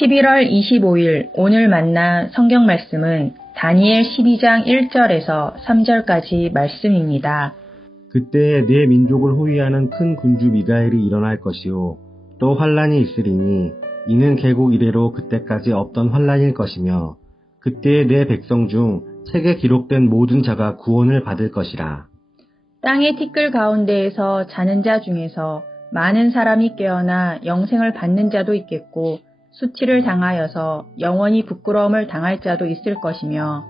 11월 25일 오늘 만난 성경 말씀은 다니엘 12장 1절에서 3절까지 말씀입니다. 그때에 네 민족을 호위하는 큰 군주 미가엘이 일어날 것이요 또 환란이 있으리니 이는 개국 이래로 그때까지 없던 환란일 것이며 그때에 내 백성 중 책에 기록된 모든 자가 구원을 받을 것이라. 땅의 티끌 가운데에서 자는 자 중에서 많은 사람이 깨어나 영생을 받는 자도 있겠고 수치를 당하여서 영원히 부끄러움을 당할 자도 있을 것이며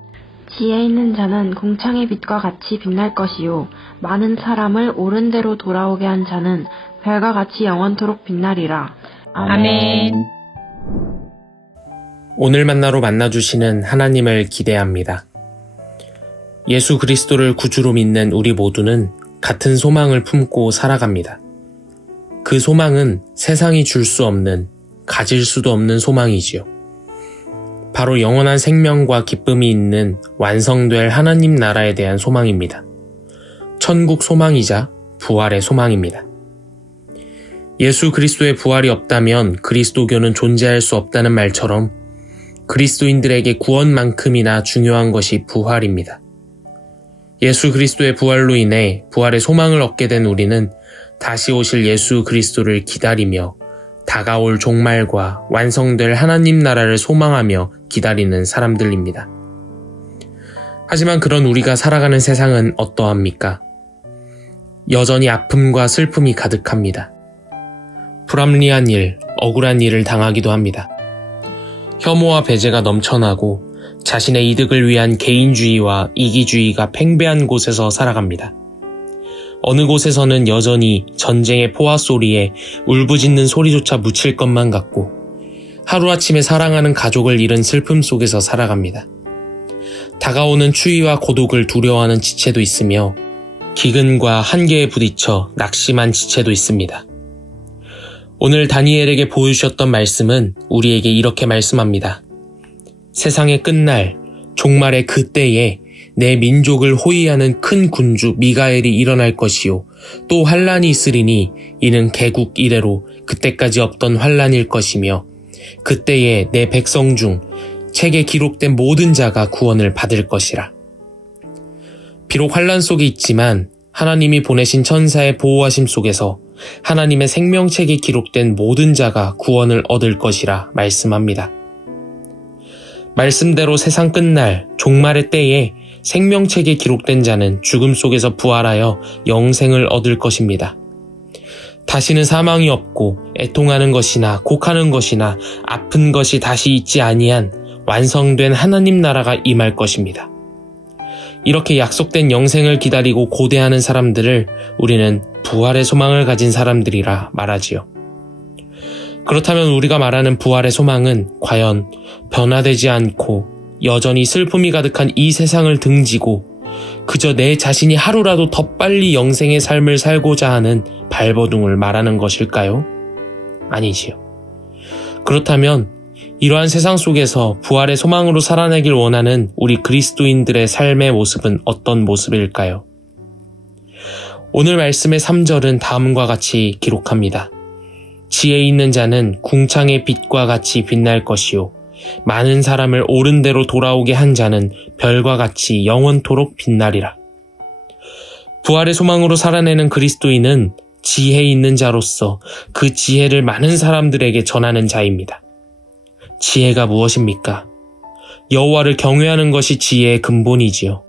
지혜 있는 자는 공창의 빛과 같이 빛날 것이요 많은 사람을 옳은 대로 돌아오게 한 자는 별과 같이 영원토록 빛나리라. 아멘. 오늘 만나로 만나주시는 하나님을 기대합니다. 예수 그리스도를 구주로 믿는 우리 모두는 같은 소망을 품고 살아갑니다. 그 소망은 세상이 줄 수 없는, 가질 수도 없는 소망이지요. 바로 영원한 생명과 기쁨이 있는 완성될 하나님 나라에 대한 소망입니다. 천국 소망이자 부활의 소망입니다. 예수 그리스도의 부활이 없다면 그리스도교는 존재할 수 없다는 말처럼 그리스도인들에게 구원만큼이나 중요한 것이 부활입니다. 예수 그리스도의 부활로 인해 부활의 소망을 얻게 된 우리는 다시 오실 예수 그리스도를 기다리며 다가올 종말과 완성될 하나님 나라를 소망하며 기다리는 사람들입니다. 하지만 그런 우리가 살아가는 세상은 어떠합니까? 여전히 아픔과 슬픔이 가득합니다. 불합리한 일, 억울한 일을 당하기도 합니다. 혐오와 배제가 넘쳐나고 자신의 이득을 위한 개인주의와 이기주의가 팽배한 곳에서 살아갑니다. 어느 곳에서는 여전히 전쟁의 포화 소리에 울부짖는 소리조차 묻힐 것만 같고 하루아침에 사랑하는 가족을 잃은 슬픔 속에서 살아갑니다. 다가오는 추위와 고독을 두려워하는 지체도 있으며 기근과 한계에 부딪혀 낙심한 지체도 있습니다. 오늘 다니엘에게 보여주셨던 말씀은 우리에게 이렇게 말씀합니다. 세상의 끝날, 종말의 그때에 내 민족을 호위하는 큰 군주 미가엘이 일어날 것이요 또 환란이 있으리니 이는 개국 이래로 그때까지 없던 환란일 것이며 그때에 내 백성 중 책에 기록된 모든 자가 구원을 받을 것이라. 비록 환란 속에 있지만 하나님이 보내신 천사의 보호하심 속에서 하나님의 생명책에 기록된 모든 자가 구원을 얻을 것이라 말씀합니다. 말씀대로 세상 끝날 종말의 때에 생명책에 기록된 자는 죽음 속에서 부활하여 영생을 얻을 것입니다. 다시는 사망이 없고 애통하는 것이나 곡하는 것이나 아픈 것이 다시 있지 아니한 완성된 하나님 나라가 임할 것입니다. 이렇게 약속된 영생을 기다리고 고대하는 사람들을 우리는 부활의 소망을 가진 사람들이라 말하지요. 그렇다면 우리가 말하는 부활의 소망은 과연 변화되지 않고 여전히 슬픔이 가득한 이 세상을 등지고 그저 내 자신이 하루라도 더 빨리 영생의 삶을 살고자 하는 발버둥을 말하는 것일까요? 아니지요. 그렇다면 이러한 세상 속에서 부활의 소망으로 살아내길 원하는 우리 그리스도인들의 삶의 모습은 어떤 모습일까요? 오늘 말씀의 3절은 다음과 같이 기록합니다. 지혜 있는 자는 궁창의 빛과 같이 빛날 것이요 많은 사람을 옳은 대로 돌아오게 한 자는 별과 같이 영원토록 빛나리라. 부활의 소망으로 살아내는 그리스도인은 지혜 있는 자로서 그 지혜를 많은 사람들에게 전하는 자입니다. 지혜가 무엇입니까? 여호와를 경외하는 것이 지혜의 근본이지요.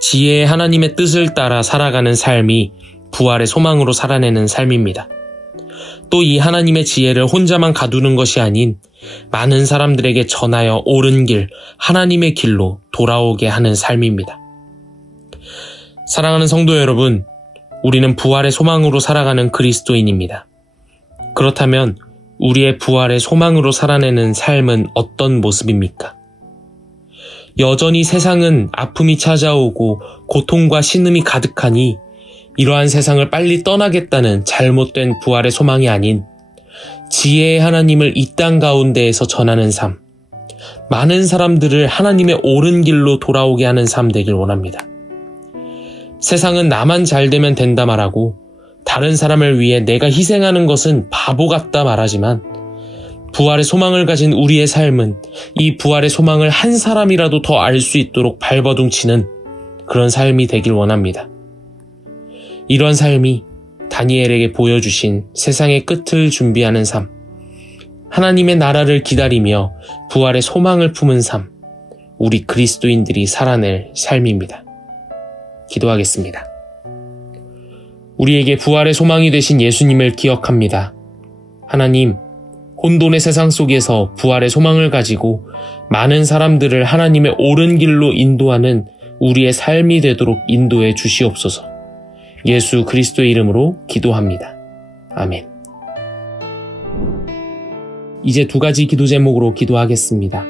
지혜의 하나님의 뜻을 따라 살아가는 삶이 부활의 소망으로 살아내는 삶입니다. 또 이 하나님의 지혜를 혼자만 가두는 것이 아닌 많은 사람들에게 전하여 옳은 길, 하나님의 길로 돌아오게 하는 삶입니다. 사랑하는 성도 여러분, 우리는 부활의 소망으로 살아가는 그리스도인입니다. 그렇다면 우리의 부활의 소망으로 살아내는 삶은 어떤 모습입니까? 여전히 세상은 아픔이 찾아오고 고통과 신음이 가득하니 이러한 세상을 빨리 떠나겠다는 잘못된 부활의 소망이 아닌 지혜의 하나님을 이 땅 가운데에서 전하는 삶, 많은 사람들을 하나님의 옳은 길로 돌아오게 하는 삶 되길 원합니다. 세상은 나만 잘 되면 된다 말하고 다른 사람을 위해 내가 희생하는 것은 바보 같다 말하지만 부활의 소망을 가진 우리의 삶은 이 부활의 소망을 한 사람이라도 더 알 수 있도록 발버둥치는 그런 삶이 되길 원합니다. 이런 삶이 다니엘에게 보여주신 세상의 끝을 준비하는 삶, 하나님의 나라를 기다리며 부활의 소망을 품은 삶, 우리 그리스도인들이 살아낼 삶입니다. 기도하겠습니다. 우리에게 부활의 소망이 되신 예수님을 기억합니다. 하나님, 혼돈의 세상 속에서 부활의 소망을 가지고 많은 사람들을 하나님의 옳은 길로 인도하는 우리의 삶이 되도록 인도해 주시옵소서. 예수 그리스도의 이름으로 기도합니다. 아멘. 이제 2가지 기도 제목으로 기도하겠습니다.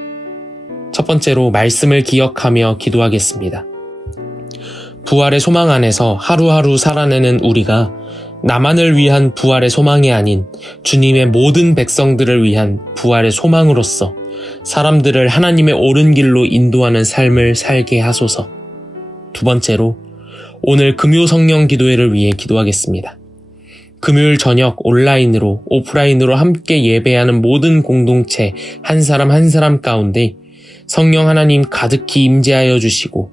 첫 번째로 말씀을 기억하며 기도하겠습니다. 부활의 소망 안에서 하루하루 살아내는 우리가 나만을 위한 부활의 소망이 아닌 주님의 모든 백성들을 위한 부활의 소망으로서 사람들을 하나님의 옳은 길로 인도하는 삶을 살게 하소서. 두 번째로 오늘 금요 성령 기도회를 위해 기도하겠습니다. 금요일 저녁 온라인으로 오프라인으로 함께 예배하는 모든 공동체 한 사람 한 사람 가운데 성령 하나님 가득히 임재하여 주시고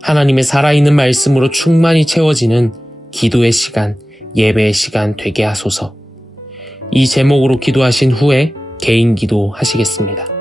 하나님의 살아있는 말씀으로 충만히 채워지는 기도의 시간, 예배의 시간 되게 하소서. 이 제목으로 기도하신 후에 개인 기도 하시겠습니다.